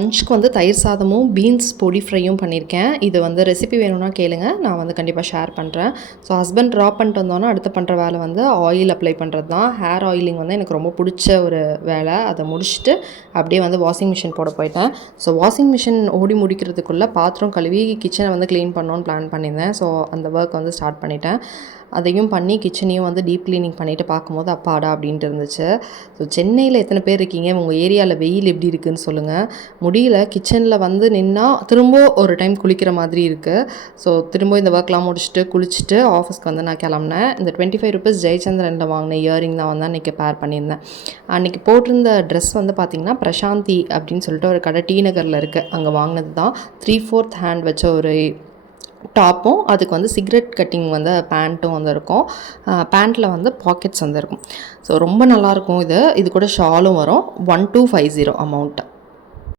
லஞ்சுக்கு வந்து தயிர் சாதமும் பீன்ஸ் பொடி ஃப்ரையும் பண்ணியிருக்கேன். இது வந்து ரெசிபி வேணும்னா கேளுங்க. நான் வந்து கண்டிப்பாக ஷேர் பண்ணுறேன். ஸோ ஹஸ்பண்ட் ட்ராப் பண்ணிட்டு வந்தோன்னே அடுத்து பண்ணுற வேலை வந்து ஆயில் அப்ளை பண்ணுறது தான். ஹேர் ஆயிலிங் வந்து எனக்கு ரொம்ப பிடிச்ச ஒரு வேலை. அதை முடிச்சுட்டு அப்படியே வந்து வாஷிங் மிஷின் போட போயிட்டேன். ஸோ வாஷிங் மிஷின் ஓடி முடிக்கிறதுக்குள்ளே பாத்திரம் கழுவி கிச்சனை வந்து க்ளீன் பண்ணணுன்னு பிளான் பண்ணியிருந்தேன். ஸோ அந்த ஒர்க் வந்து ஸ்டார்ட் பண்ணிட்டேன். அதையும் பண்ணி கிச்சனையும் வந்து டீப் க்ளீனிங் பண்ணிவிட்டு பார்க்கும்போது அப்பாடா அப்படின்ட்டு இருந்துச்சு. ஸோ சென்னையில் எத்தனை பேர் இருக்கீங்க? உங்கள் ஏரியாவில் வெயில் எப்படி இருக்குதுன்னு சொல்லுங்கள். முடியல, கிச்சனில் வந்து நின்னா திரும்ப ஒரு டைம் குளிக்கிற மாதிரி இருக்குது. ஸோ திரும்ப இந்த ஒர்க்லாம் முடிச்சுட்டு குளிச்சுட்டு ஆஃபீஸ்க்கு வந்து நான் கிளம்புனேன். இந்த 25 ருபீஸ் ஜெயச்சந்திரனில் வாங்கின இயரிங் தான் வந்து அன்றைக்கி பேர் பண்ணியிருந்தேன். அன்றைக்கி போட்டிருந்த ட்ரெஸ் வந்து பார்த்திங்கன்னா பிரசாந்தி அப்படின்னு சொல்லிட்டு ஒரு கடை டி நகரில் இருக்குது. அங்கே வாங்கினது தான். 3/4 ஹேண்ட் வச்ச ஒரு டாப்பும் அதுக்கு வந்து சிகரெட் கட்டிங் வந்து பேண்ட்டும் வந்து இருக்கும். பேண்ட்டில் வந்து பாக்கெட்ஸ் வந்து இருக்கும். ஸோ ரொம்ப நல்லாயிருக்கும் இது. இது கூட ஷாலும் வரும். 1250 அமௌண்ட்டு.